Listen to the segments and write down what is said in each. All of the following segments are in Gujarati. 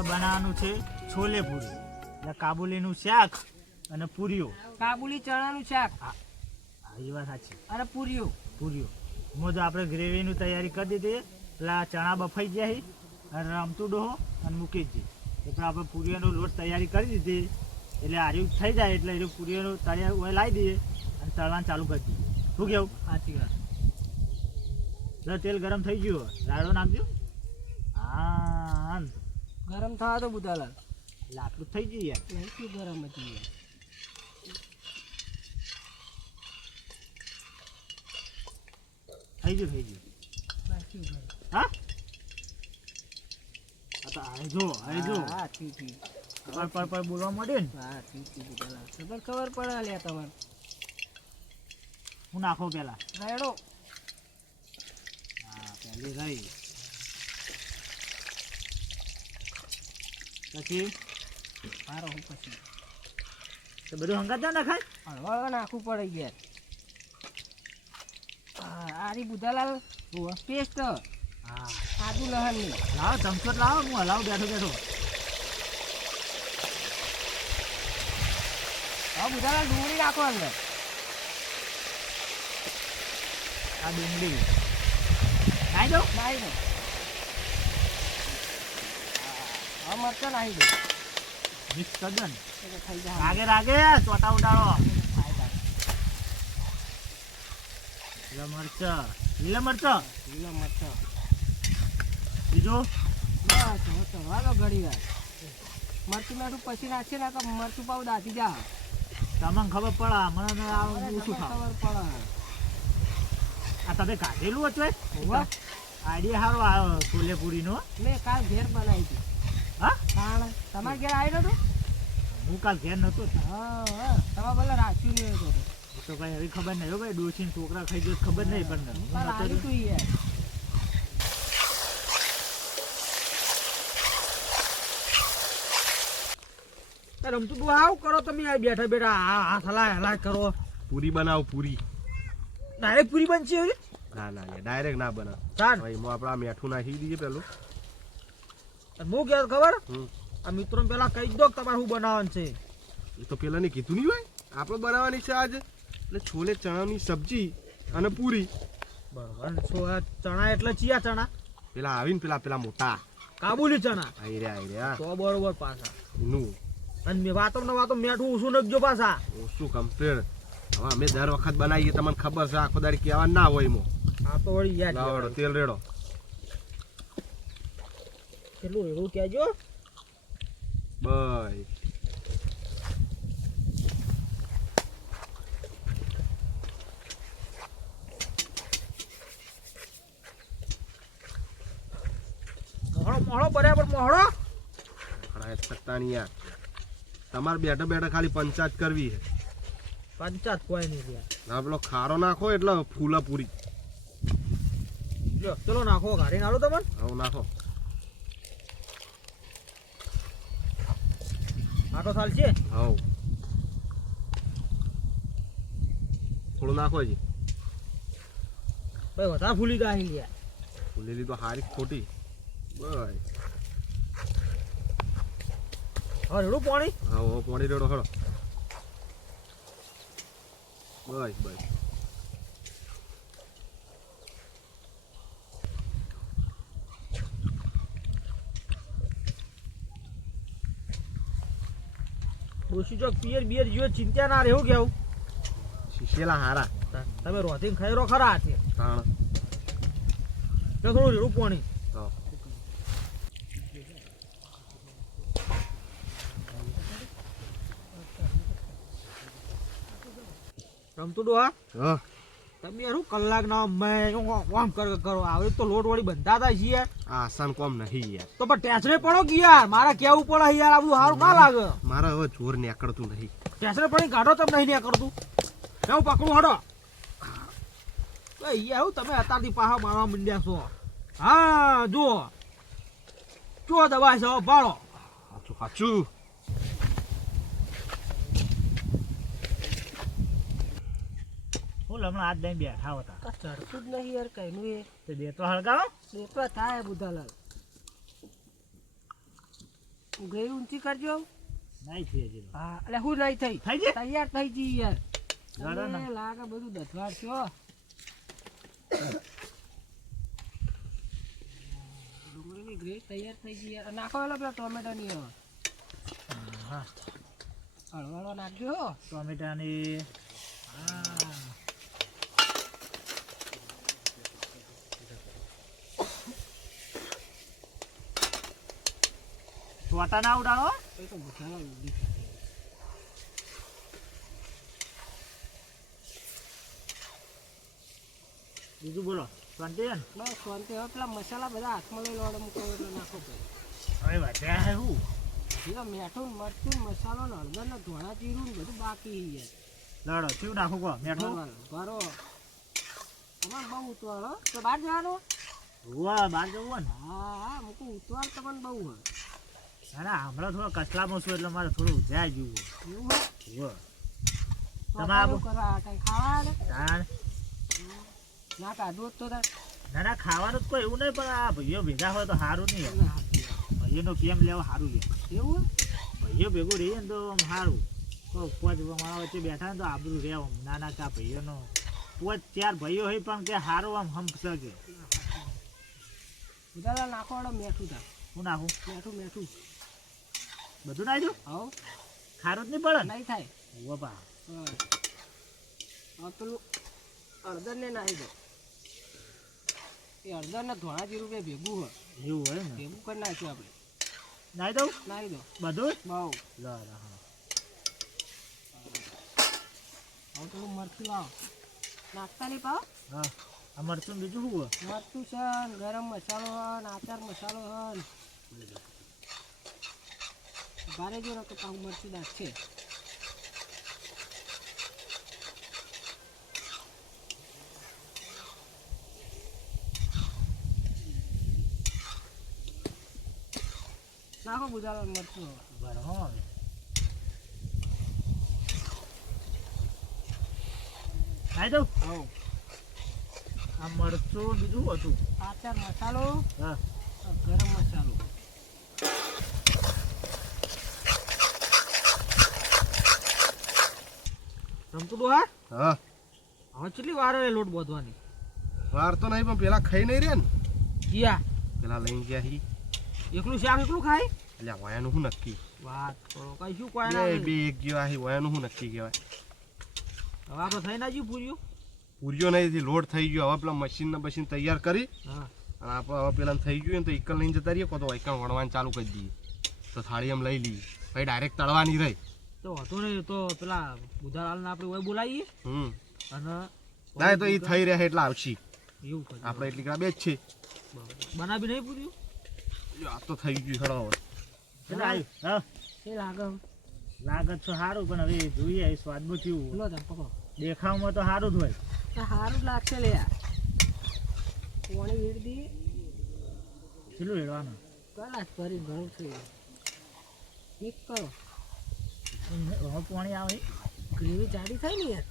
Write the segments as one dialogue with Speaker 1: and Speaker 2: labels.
Speaker 1: આપણે બનાવવાનું છે છોલે પૂરી એટલે કાબુલીનું શાક અને પૂરીઓ.
Speaker 2: કાબુલી ચણાનું શાક.
Speaker 1: હા. એ વાત સાચી.
Speaker 2: અને પૂરીઓ.
Speaker 1: પૂરીઓ. મોજ આપણે ગ્રેવીનું તૈયારી કરી દીધી એટલે ચણા બફાઈ જાય અને રમતું ડોહો અને મૂકી જ એટલે આપણે પૂરીઓનો લોટ તૈયારી કરી દીધી એટલે આર્યું થઈ જાય એટલે એ પૂરીઓનો તૈયાર ઓય લાવી દઈએ અને તળવાનું ચાલુ કરી દઈએ. શું કેવું?
Speaker 2: સાચી વાત.
Speaker 1: તેલ ગરમ થઈ ગયું રાડો નાખજો. હા
Speaker 2: ગરમ થવા તો બુધાલાલ
Speaker 1: લાકડું થઈ ગયું યાર.
Speaker 2: નહીં શું ગરમ હતી યાર.
Speaker 1: થઈ ગયું થઈ ગયું. હા? તો આયજો આયજો
Speaker 2: હા ઠીક ઠીક.
Speaker 1: ખબર પર પર બોલવા માંડ્યો ને?
Speaker 2: હા ઠીક ઠીક પેલા ખબર ખબર પડે લ્યા તમારે
Speaker 1: હું નાખો પેલા?
Speaker 2: રેડો.
Speaker 1: હા પેલી રહી. પછી?
Speaker 2: મારો હું પછી?
Speaker 1: તો બધું હંગાત ના નખાય?
Speaker 2: હળવા નાખવું પડે યાર. આરી બુધાલાલ પેસ્ટ
Speaker 1: હા.
Speaker 2: આદુ લહણની.
Speaker 1: લાવો ચમચો લાવો હું હલાવું બેઠો બેઠો.
Speaker 2: હવે બુધાલાલ ડુંગળી નાખો અંદર.
Speaker 1: આ ડુંગળી. નાઈ દઉં?
Speaker 2: નાખી દો હા મરચાં નાખી દો.
Speaker 1: મિક્સ કરી દો ને. રાગે રાગે ચોટા ઉડાડો લીલા મરચા. લીલા મરચા?
Speaker 2: લીલા મરચા.
Speaker 1: બીજું?
Speaker 2: બસ હવે દો ઘડી વાર. મરચું નાખું પછી નાખશે ને તો મરચું પાવ દાટી જા
Speaker 1: તમને ખબર પડે મને ઓછું
Speaker 2: ખબર પડે.
Speaker 1: આ તમે કાઢેલું હતું આઈડિયા સારો આવ્યો છોલે પૂરીનો
Speaker 2: મેં કાલ ઘેર બનાવી હતી.
Speaker 1: હા?
Speaker 2: તમારે ઘેર આવ્યો નતું
Speaker 1: હું કાલ ઘેર નતો
Speaker 2: હા હા. તમારે બોલે રાખ્યું નહીં હતું
Speaker 1: તો કઈ હવે ખબર નહીં ભાઈ છોકરા ખાઈ ગયો ખબર નહીં પણ
Speaker 2: આવ્યું તું યાર.
Speaker 1: રમતું તું આવ કરો તમે આ બેઠા બેઠા આ હાથ હલાય હલાય કરો.
Speaker 3: પૂરી બનાવ પૂરી.
Speaker 1: ડાયરેક્ટ પૂરી બનશે
Speaker 3: ના ના ડાયરેક્ટ ના બનાવ.
Speaker 1: ચાલ.
Speaker 3: ભાઈ હું આપણે આ મીઠું નાખી દઈએ પેલું.
Speaker 1: હું કે ખબર. આ મિત્રો પેલા કહી દો તમારે શું બનાવવાનું છે.
Speaker 3: એ તો પેલા ની કીધું નહીં હોય. આપણે બનાવવાની છે આજે. એટલે છોલે ચણાની સબ્જી અને પૂરી.
Speaker 1: બરાબર. છો ચણા એટલે ચિયા ચણા?
Speaker 3: પેલા આવીને પેલા પેલા મોટા.
Speaker 1: કાબુલી ચણા?
Speaker 3: આઈ રહ્યા આઈ રહ્યા.
Speaker 1: તો બરોબર પાછા.
Speaker 3: નું
Speaker 1: અને મેં વાતો ને વાતો મેઠું ઓછું નાખજો પાછા.
Speaker 3: ઓછું કમ્પ્લેટ હવે અમે દર વખત બનાવીએ તમને ખબર છે આખો દાડી કહેવા ના હોય મો
Speaker 1: આ તો વળી યાદ
Speaker 3: તેલ રેડો.
Speaker 1: કેટલું એવું કહેજો.
Speaker 3: બાય.
Speaker 1: મોહળો બરાબર મોહળો.
Speaker 3: યાર. તમારે બેઠા બેઠા ખાલી પંચાયત કરવી છે.
Speaker 1: પંચાત કોઈ નહીં
Speaker 3: પેલો ખારો નાખો એટલે ફૂલા પૂરી.
Speaker 1: ચલો નાખો ગાડી નાખો તમને.
Speaker 3: હવે નાખો.
Speaker 1: થાલ છે?
Speaker 3: હવ થોડું નાખો જી
Speaker 1: ભાઈ વધારે ફૂલી ગયા લ્યા.
Speaker 3: ફૂલેલી તો હારી ખોટી. બસ.
Speaker 1: હા રેડું પાણી?
Speaker 3: હા પાણી રેડો હળો બસ બસ.
Speaker 1: ચોક પિયર બિયર જીવો ચિંતા ના રહેવું કેવું?
Speaker 3: શીશેલા હારા.
Speaker 1: તમે રોધીને ખાઈ રો ખરા છે.
Speaker 3: તાણ.
Speaker 1: તો થોડું રેડું પાણી.
Speaker 3: હા
Speaker 1: રમતું ડોહા
Speaker 3: હા.
Speaker 1: તમે યાર કલાક ના મેં કોમ કરો કરો આવે તો લોટ વળી બંધાતા છીએ
Speaker 3: આ આસાન કોમ નહીં યાર.
Speaker 1: તો પણ ટેસરે પડો કે યાર? મારે કેવું પડે યાર? આવું હારું ના લાગે.
Speaker 3: મારે હવે જોર નીકળતું નહીં.
Speaker 1: ટેસરે પડી કાઢો તમે નહીં ને કરતું હું પકડું હડો. એ આવું તમે અત્યારથી પાહા મારવા માંડ્યા છો. હા જુઓ. જો દવા છો બાળો
Speaker 3: સાચું સાચું.
Speaker 1: હમણાં હાથ દઈને બેઠા હતા.
Speaker 2: ચડતું જ નહીં યાર કઈનું એ.
Speaker 1: તે દે તો હળગાવો.
Speaker 2: દેતો થાય બુધાલાલ ગઈ ઊંચી કરજો
Speaker 1: નહીં થઈ હજી.
Speaker 2: હા એટલે હું નહીં થઈ.
Speaker 1: થઈ ગઈ?
Speaker 2: તૈયાર થઈ ગઈ યાર. લાગે બધું દસવાર છો ડુંગળીની તૈયાર થઈ ગઈ યાર. નાખો એલો પેલા ટોમેટોની હવે. હળવાળો નાખજો હો.
Speaker 1: ટોમેટાની. હા. ચોટા ના ઉડાડો. બીજું બોલો શાંતિ
Speaker 2: બસ શાંતિ હવે પેલા મસાલા બધા હાથમાં લઈ લોડે મૂકો એટલે નાખો
Speaker 1: હવે વધ્યા હું
Speaker 2: જીરો મીઠું મરચું મસાલો ને હળદર ને ધોળા જીરું ને બધું બાકી છે
Speaker 1: લડો શું નાખો કો મેઠું?
Speaker 2: ભરો. તમારે બહુ ઉતવાળ તો બહાર જવાનું?
Speaker 1: હોવા બહાર જવું હોય ને?
Speaker 2: હા હા મૂકું. ઉતવાળ તમને બહુ હોય.
Speaker 1: ના ના હમણાં થોડો કસલામાં છું એટલે મારે થોડું જાય જેવું.
Speaker 2: તો
Speaker 1: તમારે
Speaker 2: ના તો
Speaker 1: ના ના ખાવાનું કોઈ એવું નહીં પણ આ ભાઈઓ ભેગા હોય તો સારું નહીં ભાઈઓનો કેમ લેવો સારું છે
Speaker 2: એવું
Speaker 1: ભાઈઓ ભેગું રહીએ ને તો સારું તો પોચ મારા વચ્ચે બેઠા ને તો આબરું રહે આમ. નાના ચા ભાઈઓનો પોચ ચાર ભાઈઓ હોય પણ કે સારું આમ હમ શકે
Speaker 2: બધા નાખો મેઠું તાર.
Speaker 1: હું નાખું?
Speaker 2: મેઠું મેઠું.
Speaker 1: બધું નાખ્યું
Speaker 2: હા
Speaker 1: ખારું જ નહીં પડે
Speaker 2: નહીં થાય.
Speaker 1: ઉવ્વ બા
Speaker 2: હા. પેલું હળદર ને નાખી દો એ હળદર ને ધોળા જીરું કે ભેગું હોય.
Speaker 1: એવું હોય ને?
Speaker 2: ભેગું કરી નાખ્યું આપણે.
Speaker 1: નાખી દઉં?
Speaker 2: નાખી દો
Speaker 1: બધું?
Speaker 2: બહુ.
Speaker 1: લ હા.
Speaker 2: હવે થોડું મરચું લાવો. નાખતા નહીં પાવ?
Speaker 1: હા. આ મરચું બીજું શું
Speaker 2: મરચું છે ગરમ મસાલો હન આચાર મસાલો છે ને ભારે જો ને તો પાવ મરચું નાખશે નાખો ગુજરાત મરચું.
Speaker 1: બરાબર હવે. નાખી દઉં?
Speaker 2: હા
Speaker 1: આ મરચું બીજું હતું.
Speaker 2: આચાર મસાલો
Speaker 1: હા.
Speaker 2: ગરમ મસાલો.
Speaker 1: રમતું ડોહા?
Speaker 3: હા.
Speaker 1: હવે કેટલી વાર લોટ બોધવાની?
Speaker 3: વાર તો નહીં પણ પેલા ખાઈ નહીં રે ને.
Speaker 1: કિયા?
Speaker 3: પેલા લઈને ગયા હી.
Speaker 1: એકલું શાક એકલું ખાય?
Speaker 3: એટલે વયાનું શું નક્કી?
Speaker 1: વાત કરો કઈ શું કોઈ
Speaker 3: બે બે એક જેવા હી વયાનું શું નક્કી કહેવાય?
Speaker 1: હવે આપણે થઈ ના જ્યું પૂર્યું?
Speaker 3: પૂર્યો નહીં લોડ થઈ ગયો. હવે પેલા મશીન ને મશીન તૈયાર કરી.
Speaker 1: હા.
Speaker 3: અને આપણે હવે પેલા થઈ ગયું ને તો એકલ લઈને જતા રહીએ. કો તો એકલ વણવાનું ચાલુ કરી દઈએ. તો થાળી એમ લઈ લઈએ. પછી ડાયરેક્ટ તળવાની રહી.
Speaker 1: તો હતો નહીં તો પેલા બુધાલાલને આપણે ઓય બોલાવીએ.
Speaker 3: હમ.
Speaker 1: અને
Speaker 3: ના તો એ થઈ રહ્યા એટલે આવશે.
Speaker 1: એવું કરે
Speaker 3: આપણે એટલી કડા બે જ છે.
Speaker 1: બનાવી નહીં પૂર્યું
Speaker 3: આ તો થઈ ગયું હેડો હવે.
Speaker 1: હા?
Speaker 2: એ લાગે
Speaker 1: લાગે તો સારું પણ હવે જોઈએ સ્વાદમાં કેવું.
Speaker 2: લો તમે પકડો.
Speaker 1: દેખાવમાં તો સારું જ હોય.
Speaker 2: સારું જ લાગશે લે પાણી વેડ
Speaker 1: કેટલું રેડવાનું
Speaker 2: કલાક ભરી ઘણું મિક્સ કરો.
Speaker 1: હવે પાણી આવે.
Speaker 2: ગ્રેવી જાડી થાય ને યાર.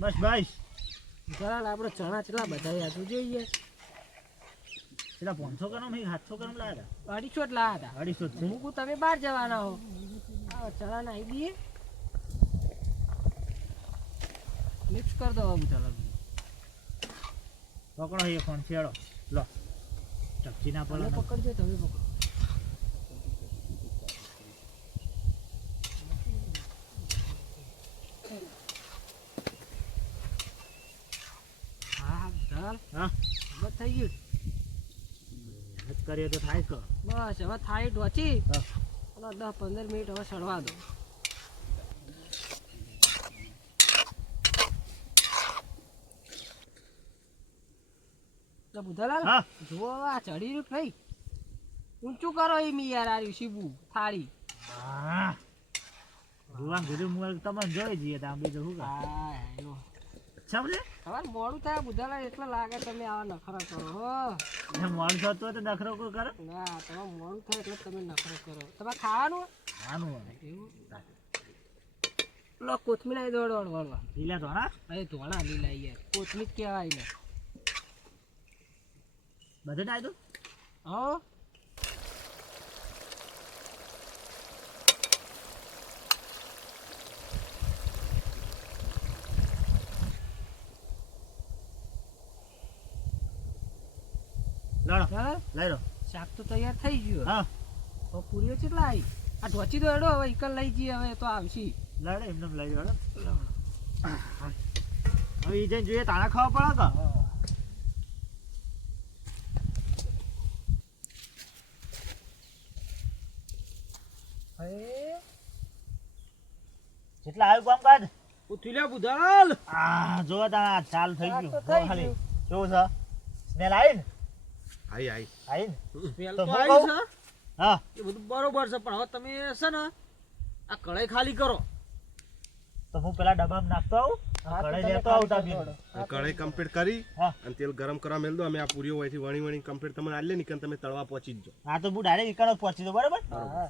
Speaker 1: બસ ભાઈ
Speaker 2: ચાલ આપણે ચણા ચેટલા બધા તું જોઈએ.
Speaker 1: પેલા પાંચસો ગ્રામ એ સાતસો ગ્રામ લાવ્યા
Speaker 2: અઢીસો જ લાયા હતા
Speaker 1: અઢીસો જ
Speaker 2: મૂકું તમે બહાર જવાના હો. ચણા નાખી દઈએ. મિક્સ કરી દો હવે ચણા.
Speaker 1: પકડો એ ફોન છેડો લો. ચપચી ના પડે
Speaker 2: પકડજો તમે પકડો હા ચાલ
Speaker 1: હા
Speaker 2: બસ થઈ ગયું
Speaker 1: મહેનત કરીએ તો થાય કે?
Speaker 2: બસ હવે થાય ઢોચી. અને દસ પંદર મિનિટ હવે સડવા દો. બુધાલાલ જુઓ આ ચડી રહ્યું ભાઈ ઊંચું કરો એ મી યાર આ શિબુ થાળી.
Speaker 1: હા. ભગવાન કીધું તમને જોઈ જઈએ તો આપણે જવું
Speaker 2: હા
Speaker 1: સમજે?
Speaker 2: તમારે મોડું થાય બુધાલા એટલે લાગે તમે આવા નખરા કરો હો.
Speaker 1: મોડું થતું હોય તો નખરો કોઈ કરે?
Speaker 2: ના તમારે મોડું થાય એટલે તમે નખરો કરો. તમારે ખાવાનું?
Speaker 1: ખાવાનું.
Speaker 2: એવું? લો કોથમીર આવી દોડ વળવા
Speaker 1: લીલા હા
Speaker 2: અરે ધોળા લીલા યાર. કોથમીર કેવાય કહેવાય ને.
Speaker 1: બધે નાઈ દો.
Speaker 2: હા?
Speaker 1: હેડો લઈ લો
Speaker 2: શાક તો તૈયાર થઈ ગયું.
Speaker 1: હા.
Speaker 2: હવે પૂરીઓ કેટલા આવી? આ ઢોચી તો એડો હવે ઈકલ લઈ જઈએ હવે તો આવશી.
Speaker 1: લડે એમને લઈ લો હવે એ જઈને જોઈએ તાણા ખાવા પડે કે? જેટલા આવ્યું કામ કાજ
Speaker 2: ઉઠી લે બુધાલાલ
Speaker 1: આ જો તાણા ચાલ થઈ ગયું. ખાલી. કેવું છે સ્મેલ આવી ને
Speaker 3: આઈ આઈ.
Speaker 1: આઈ ને?
Speaker 2: સ્મેલ
Speaker 1: તો
Speaker 2: આવી છે?
Speaker 1: હા.
Speaker 2: એ બધું બરોબર છે પણ હવે તમે છે ને આ કળાઈ ખાલી કરો.
Speaker 1: તો હું પેલા ડબ્બામાં નાખતો આવું લેતો
Speaker 3: કમ્પ્લીટ કરી અને તેલ ગરમ કરવા મેલ દો. અમે આ પૂરીઓ અહીંથી વણી વણી કમ્પ્લીટ તમને આલે ને તમે તળવા પહોંચી જજો
Speaker 1: હા તો હું ડાયરેક્ટ ઈકણ પહોંચી દઉં બરાબર?
Speaker 2: હા.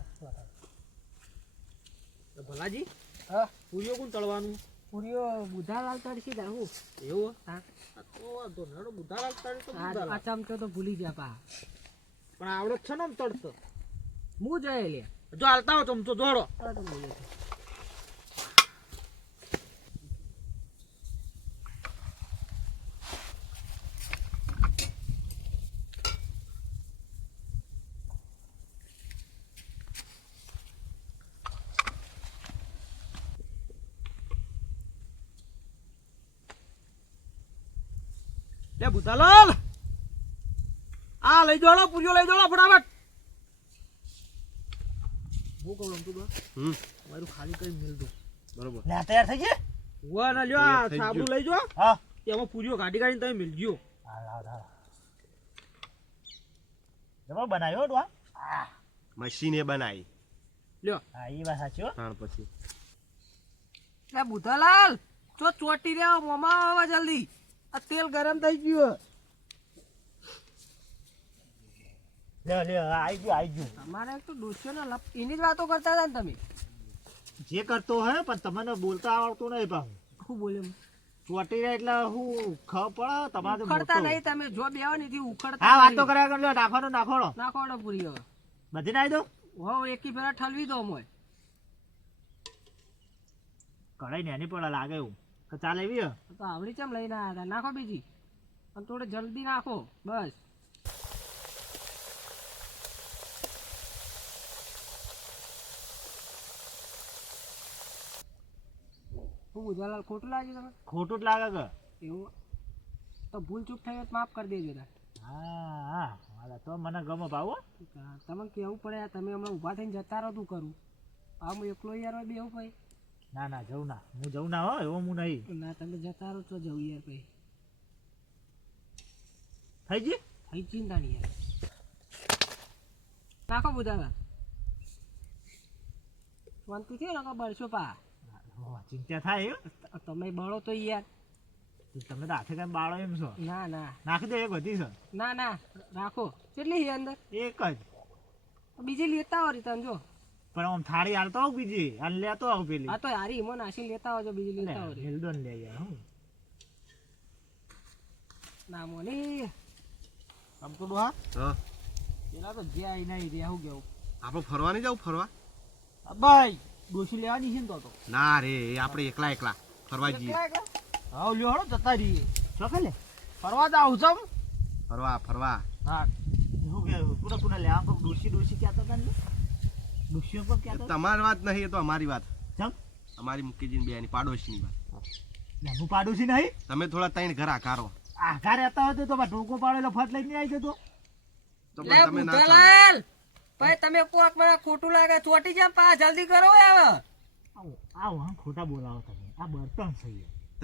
Speaker 2: ભલાજી હા. પૂરીઓ કોણ તળવાનું? પૂરીઓ બુધાલાલ તળશી દાવું એવું? હા. તો વાંધો નડો બુધાલાલ તળી તો આ ચમચો તો ભૂલી ગયા પા પણ આવડે છે ને તળતો હું જાય લે જો હાલતા હો ચમચો જોડો લે આ લઈ જોડો પૂર્યો લઈ જોડો ફટાફટ. હું કહું તું બસ.
Speaker 3: હમ.
Speaker 2: મારું ખાલી કરી મિલ દો.
Speaker 3: બરોબર.
Speaker 1: ના તૈયાર થઈ ગઈ?
Speaker 2: ઉવા ના લ્યો આ સાબુ લઈ જો
Speaker 1: હા.
Speaker 2: એમાં પૂરીઓ ગાડી કાઢીને તમે મિલજો
Speaker 1: ગયો જમા બનાવ્યો ડોહા? હા.
Speaker 3: મશીને બનાવી.
Speaker 2: લ્યો.
Speaker 1: હા એ વાત સાચી હો.
Speaker 3: પછી.
Speaker 2: એ બુધાલાલ ચો ચોટી રહ્યા મોમાં આવા જલ્દી. આ તેલ ગરમ થઈ ગયું
Speaker 1: લે લે હા, આઈ ગયું આઈ ગયું.
Speaker 2: તમારે તો ડોસ્યો ને એની જ વાતો કરતા હતા ને તમે?
Speaker 1: જે કરતો હે પણ તમને બોલતા આવડતું નહીં પાછું.
Speaker 2: શું બોલ્યો?
Speaker 1: ચોટી રહ્યા એટલે હું ખબર પડે તમારે
Speaker 2: ઉખડતા નહીં તમે જો બેવા ને થી ઉખડતા
Speaker 1: હા વાતો. કર્યા કર નાખોડો
Speaker 2: નાખો ને પૂરી હવે.
Speaker 1: બધી નાખી દો.
Speaker 2: હો એકી ફેરા ઠલવી દો મોય
Speaker 1: કઢાઈ નેની પડે લાગે એવું. કે ચાલે એવી
Speaker 2: તો આવડી ચમ લઈને આવ્યા હતા નાખો બીજી. અને થોડે જલ્દી નાખો. બસ. હું બુધાલાલ ખોટું લાગે તમે
Speaker 1: ખોટું જ લાગે કે?
Speaker 2: એવું? તો ભૂલ ચૂક થઈ હોય તો માફ કરી દેજો તાર.
Speaker 1: હા હા. તો મને ગમે ભાવો
Speaker 2: હા, તમને કેવું પડે તમે હમણાં ઊભા થઈને જતા રહો તું કરું? આમ એકલો યાર બે એવું ભાઈ
Speaker 1: ના ના જવું ના. હું જવું ના હો એવો હું નહીં.
Speaker 2: ના તમે જતા રહો તો જવું યાર ભાઈ.
Speaker 1: થઈ ગઈ?
Speaker 2: થઈ ચિંતા નહીં યાર. નાખો બુધાવા વાંતું થયો ને બળશો પા.
Speaker 1: ચિંતા થાય
Speaker 2: તમે બળો તો યાર.
Speaker 1: તમે તો હાથે કઈ બાળો એમ છો?
Speaker 2: ના ના.
Speaker 1: નાખી દે એક બધી છે.
Speaker 2: ના ના રાખો. કેટલી છે અંદર?
Speaker 1: એક જ.
Speaker 2: બીજી લેતા આવો રીતન જો.
Speaker 1: પણ આમ થાળી હાલતો આવું બીજી. અને લેતો આવું પેલી.
Speaker 2: હા તો હારી ઈમો નાસી લેતા આવજો બીજી લેતા આવજો.
Speaker 1: હેલદો ને લે યાર હું.
Speaker 2: ના મોની.
Speaker 1: આમ તો ડોહા?
Speaker 3: હા.
Speaker 2: પેલા તો જે આઈ નહીં રે હું કેવું?
Speaker 3: આપણે ફરવા નહીં જાવ ફરવા?
Speaker 2: ભાઈ ડોસી લેવાની છે ને તો
Speaker 3: ના રે એ આપણે એકલા એકલા ફરવા જઈએ.
Speaker 2: હા લ્યો હળો જતા રહીએ.
Speaker 1: ચોખે લે
Speaker 2: ફરવા જ આવું છું
Speaker 3: ફરવા ફરવા.
Speaker 2: હા.
Speaker 1: હું કે પૂરા પૂરા લેવા તો ડોસી ડોસી તો હતા
Speaker 3: તમારી વાત નહીં એ તો અમારી વાત.
Speaker 1: ચમ?
Speaker 3: અમારી મુકેશજીની બેની પાડોશીની વાત.
Speaker 1: લે, પાડોશી નહીં?
Speaker 3: તમે થોડા ત્રણ ઘર આકારો
Speaker 1: આકાર રહેતા હોય તો ટોકો પાડેલો ફટ લઈને આવી જતો?
Speaker 3: તો તમે ના
Speaker 2: ભાઈ તમે કોક મને ખોટું લાગે ચોટી જાય પા જલ્દી કરો હવે.
Speaker 1: આવો આવો હા ખોટા બોલાવો તમે. આ બર્તન છે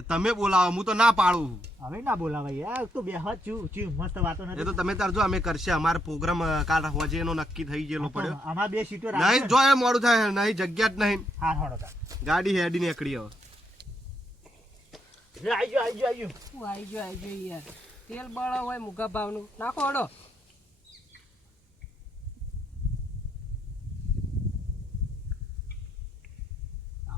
Speaker 3: તમે બોલાવો હું તો ના પાડું
Speaker 1: હવે ના બોલાવા યાર તો બેહવા છું છું મસ્ત વાતો
Speaker 3: એ તો તમે તાર જો અમે કરશે અમારો પ્રોગ્રામ કાલ હોજે એનો નક્કી થઈ ગયેલો પડ્યો.
Speaker 1: આમાં બે સીટો
Speaker 3: નહીં જો એ મોડું થાય નહીં જગ્યા જ નહીં.
Speaker 1: હા હોડો.
Speaker 3: ગાડી હેડી નીકળી હવે.
Speaker 1: આઈ ગયો આઈ ગયો આઈ ગયો.
Speaker 2: આઈ ગયો આઈ ગયો યાર. તેલ બળો હોય મુગા ભાવનું. નાખો હડો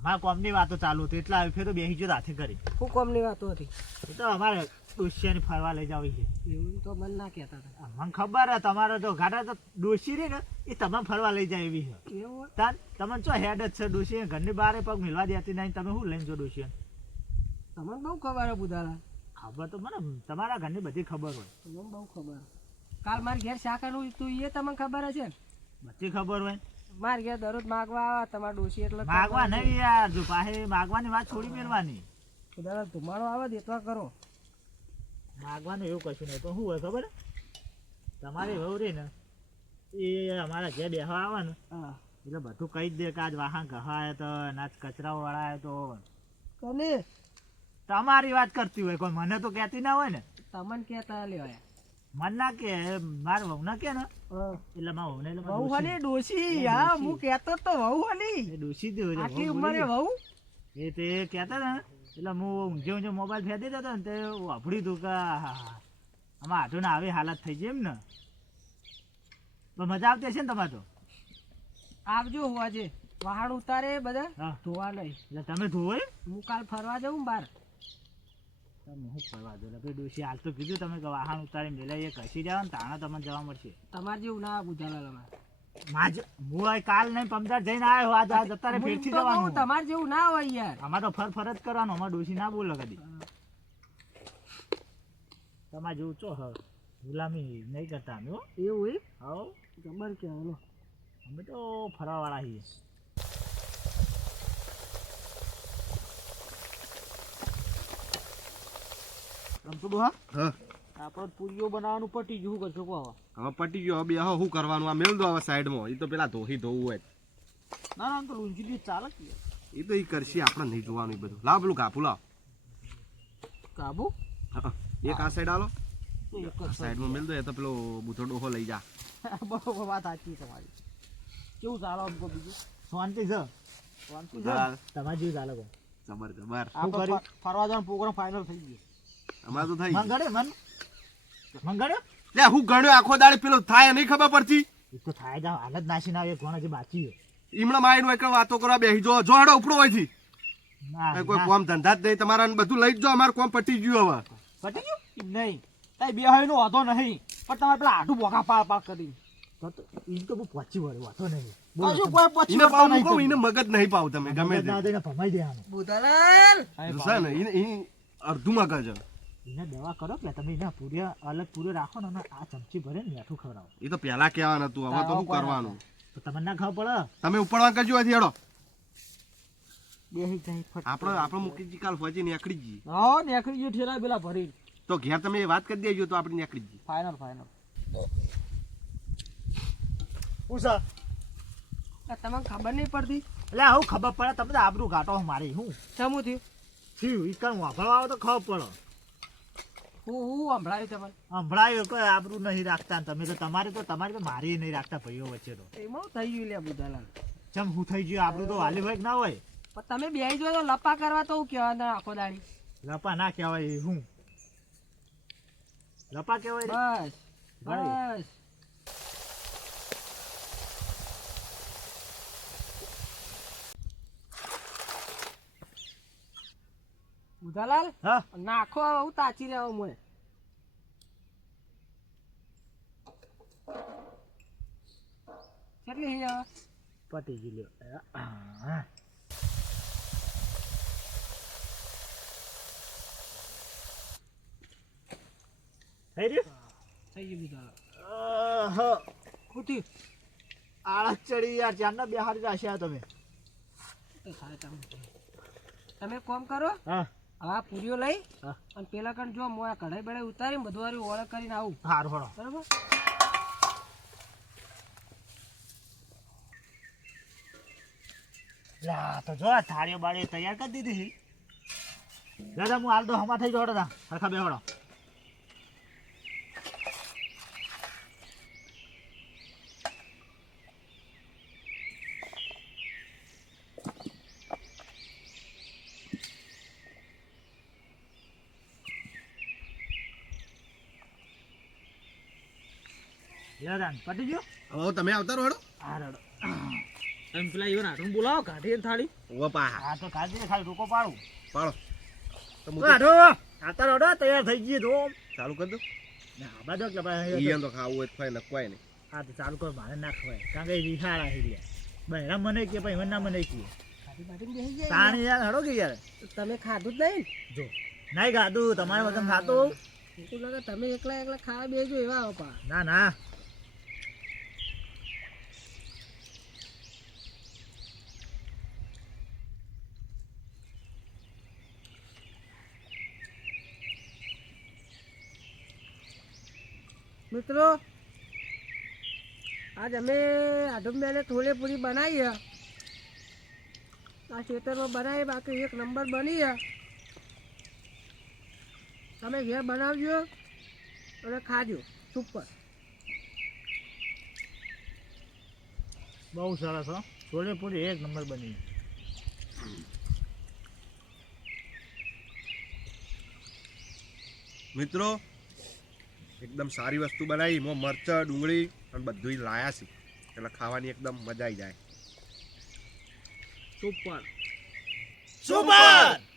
Speaker 1: અમારા કોમની વાતો ચાલુ હતી એટલે આવી ફેર તો બેસી ગયો હાથે કરી
Speaker 2: શું કોમની વાતો હતી?
Speaker 1: એ તો અમારે ડોસિયાને ફરવા લઈ જવી છે.
Speaker 2: એવું તો મને ના કહેતા હતા.
Speaker 1: મને ખબર હે તમારો તો ગાડા તો ડોસી રહી ને એ તમને ફરવા લઈ જાય એવી છે.
Speaker 2: એવું?
Speaker 1: તાન તમને ચો હેડ જ છે ડોસી ઘરની બહાર પગ મિલવા દેતી નહીં તમે શું લઈને જો ડોસી
Speaker 2: તમને બહુ ખબર હે બુધારા
Speaker 1: ખબર તો મને તમારા ઘરની બધી ખબર હોય.
Speaker 2: તમને બહુ ખબર કાલ મારે ઘેર શાકાનું તું એ તમને ખબર હશે
Speaker 1: બધી ખબર હોય
Speaker 2: મારે ઘેર દરરોજ માગવા આવે તમારે ડોશી એટલે
Speaker 1: માગવા નહીં. યાર જો પાસે માગવાની વાત છોડી મેળવાની.
Speaker 2: દાદા ધુમાડો આવે દેતવા કરો.
Speaker 1: માગવાનું એવું કશું નહીં પણ શું હોય ખબર? તમારી વહુ રહી ને એ અમારા ઘેર બેસવા આવે ને એટલે બધું કહી જ દે કે આજ વાહન ઘહાય તો નાચ કચરા વળાય તો.
Speaker 2: કોને?
Speaker 1: તમારી વાત કરતી હોય કોઈ મને તો કહેતી ના હોય ને.
Speaker 2: તમને કહેતા લેવાય
Speaker 1: મન ના કે મારા વહુ ના કે ને? એટલે એટલે
Speaker 2: વહુ હની ડોશી. હા હું કહેતો તો વહુ હની
Speaker 1: ડોશી- એ
Speaker 2: ઉંમરે વહુ?
Speaker 1: તે કહેતા ને એટલે હું ઊંઝે મોબાઈલ ફેંકી દેતો ને તે વાપર્યું તું કે આમાં હાથો ને આવી હાલત થઈ જાય એમ ને. તો મજા આવતી હશે ને તમારે તો?
Speaker 2: આવજો હોવા છે વાહણ ઉતારે બધા. ધોવા નહીં
Speaker 1: એટલે તમે ધોવો?
Speaker 2: હું કાલ ફરવા જાઉં બાર
Speaker 1: તમે શું કરવા દો એટલે ડોશી હાલ તો કીધું તમે કે વાહન ઉતારી મેલા એ કસી જાવ ને તાણા તમને જવા મળશે.
Speaker 2: તમારે જેવું ના બુધાલાલ અમારે
Speaker 1: માજ હું કાલ નહીં પમદાર જઈને આવ્યો આજ આજ અત્યારે ફેરથી જવાનું
Speaker 2: તમારે જેવું ના હોય યાર.
Speaker 1: અમારે તો ફર ફરજ કરવાનું અમારે ડોશી ના બોલે કદી. તમારે જેવું ચો હ ગુલામી નહીં કરતા અમે
Speaker 2: એવું એ
Speaker 1: હાઉ
Speaker 2: જબર કે
Speaker 1: અમે તો ફરવાવાળા છીએ. ડોહા
Speaker 3: હા?
Speaker 2: આપણે પૂરીઓ બનાવવાનું પટી ગયું કરશો કહો
Speaker 3: હવે? પટી ગયો હવે હા શું કરવાનું? આ મેલ દો હવે સાઈડમાં. એ તો પેલા ધોહી ધોવું હોય.
Speaker 2: ના ના અંકલ ઊંચી દી ચાલે કે
Speaker 3: એ તો એ કરશે આપણે નહીં જોવાનું એ બધું. લાવ પેલું કાપું લાવ.
Speaker 2: કાબુ
Speaker 3: એક આ સાઈડ આલો.
Speaker 2: તો એક
Speaker 3: સાઈડમાં મેલ દો એ તો પેલો બુથો ડોહો લઈ જા.
Speaker 2: બરોબર વાત સાચી તમારી. કેવું ચાલો અમકો બીજું?
Speaker 1: શાંતિ છે?
Speaker 2: શાંતિ છે?
Speaker 3: ચાલ,
Speaker 1: તમારે જેવું ચાલે
Speaker 3: જબર જબર.
Speaker 2: આપણે
Speaker 1: કર્યું?
Speaker 2: ફ- ફરવા જવાનો પ્રોગ્રામ ફાઇનલ થઈ ગયો.
Speaker 3: અમારે તો થઈ.
Speaker 1: મંગળે મન. મંગળે?
Speaker 3: લે હું ગણ્યો આખો દાડે પેલો થાય નહીં ખબર પડતી.
Speaker 1: તો થાય જા હાલત નાસી ના આવે કોણ હજી બાકી છે?
Speaker 3: ઈમણા માઈન હોય એક વાતો કરવા બેસી જો જો હડો ઉપડો
Speaker 1: હોયથી
Speaker 3: કોઈ કોમ ધંધા જ નહીં તમારા બધું લઈ જ જો અમારે કોમ પટી ગયું હવે.
Speaker 2: પટી ગયું? નહીં. તાઈ બે હોય નો વાંધો નહીં. પણ તમારે પેલા આટું બોગા પાડ પાડ કરી
Speaker 1: તો તો ઈ તો બહુ પહોંચી વળે વાતો નહીં.
Speaker 2: કશું કોઈ પછી
Speaker 3: એને પાવ કહું એને મગજ નહીં પાવ તમે ગમે તે.
Speaker 1: ના દઈને ભમાઈ દેવાનું.
Speaker 2: બુધાલાલ
Speaker 3: છે ને એને એને અડધું મગજ.
Speaker 1: એને દવા કરો એટલે તમે એના પૂરે અલગ પૂરે રાખો ને અને આ ચમચી ભરે ને મીઠું ખવડાવો.
Speaker 3: એ તો પહેલા કહેવાનું હતું હવે તો શું કરવાનું?
Speaker 1: તો તમને ના ખબર પડે?
Speaker 3: તમે ઉપડવા કરજો હજી હેડો.
Speaker 2: બેહી જાય ફટ.
Speaker 3: આપણે આપણે મૂકીજી કાલ ફોજી નીકળી જી
Speaker 2: હા નેકડી ગયો ઠેલા પેલા ભરી
Speaker 3: તો ઘેર તમે વાત કરી દેજો તો આપણે નીકળી જી
Speaker 2: ફાઇનલ ફાઇનલ
Speaker 1: પૂછા
Speaker 2: તમને ખબર નહીં પડતી?
Speaker 1: એટલે આવું ખબર પડે તમે તો આબરું ઘાટો મારી હું?
Speaker 2: સમું થયું.
Speaker 1: થયું ઈ કાંઈ વાપરવા આવે તો ખબર પડે.
Speaker 2: સંભળાયું
Speaker 1: કોઈ આબરું નહીં રાખતા તમે તો તમારે તો તમારે તો મારી નહીં રાખતા ભાઈઓ વચ્ચે તો.
Speaker 2: એમાં થઈ ગયું લે
Speaker 1: ચમ હું થઈ ગયું? આબરું તો વાલી ના હોય?
Speaker 2: પણ તમે બેહી જો તો લપા કરવા તો હું ના આખો દાડી.
Speaker 1: લપા ના કહેવાય હું? લપા કહેવાય
Speaker 2: બસ બસ. બુધાલાલ
Speaker 1: હા.
Speaker 2: નાખો હું તાચી રહ્યો મોય કેટલી હી
Speaker 1: પતી લ્યો. હા. થઈ રહ્યું
Speaker 2: થઈ ગયું શું
Speaker 1: આળસ ચડી યાર ચારના બે હારી રાખ્યા તમે.
Speaker 2: તમે કોમ કરો?
Speaker 1: હા.
Speaker 2: હા પૂરીઓ લઈ. અને પેલા કણ જો મોયા કઢાઈ બઢાઈ ઉતારી બધું વારી ઓળખ કરીને આવું.
Speaker 1: હારું હળો
Speaker 2: બરાબર?
Speaker 1: લા તો જો આ થાળીઓ બાળીઓ તૈયાર કરી દીધી દાદા હું હાલ તો હમા થઈ ગયો તા હરખા બેહડો દાદા પટી ગયો?
Speaker 3: હવે તમે આવતા રહો
Speaker 1: હા રડો.
Speaker 2: તમે પેલા ઈવન આઠું બોલાવો કાઢી થાળી.
Speaker 3: ઓ પા
Speaker 1: હા તો કાઢી ખાલી રોકો પાડું.
Speaker 3: પાડો. તો હું તો
Speaker 1: કાઢો રડો તૈયાર થઈ ગઈ તો.
Speaker 3: ચાલુ કરી દો.
Speaker 1: ના બાદો કે ભાઈ
Speaker 3: ઈ તો ખાવું હોય તો ખાય નહીં.
Speaker 1: હા તો ચાલુ કર મારે ના ખવાય. કારણ કે વિહાળા હેરિયા બહેરા મને કે ભાઈ મને ના મને કે તાણી યાર હડો કે યાર?
Speaker 2: તમે ખાધું જ નહીં?
Speaker 1: જો નહીં ખાધું તમારે વગર ખાતું
Speaker 2: તમે એકલા એકલા ખાવા બેજો એવા પા
Speaker 1: ના ના.
Speaker 2: મિત્રો આજ અમે આડમબેને થોડે પૂરી બનાવી આ ખેતરમાં બનાવી બાકી એક નંબર બની તમે ઘેર બનાવજો અને ખાજો સુપર.
Speaker 1: બહુ સરસ હો. છોલે પૂરી એક નંબર બની.
Speaker 3: મિત્રો એકદમ સારી વસ્તુ બનાવી એમાં મરચાં ડુંગળી અને બધું લાયા છે. એટલે ખાવાની એકદમ મજા આવી જાય.
Speaker 2: સુપર.
Speaker 1: સુપર!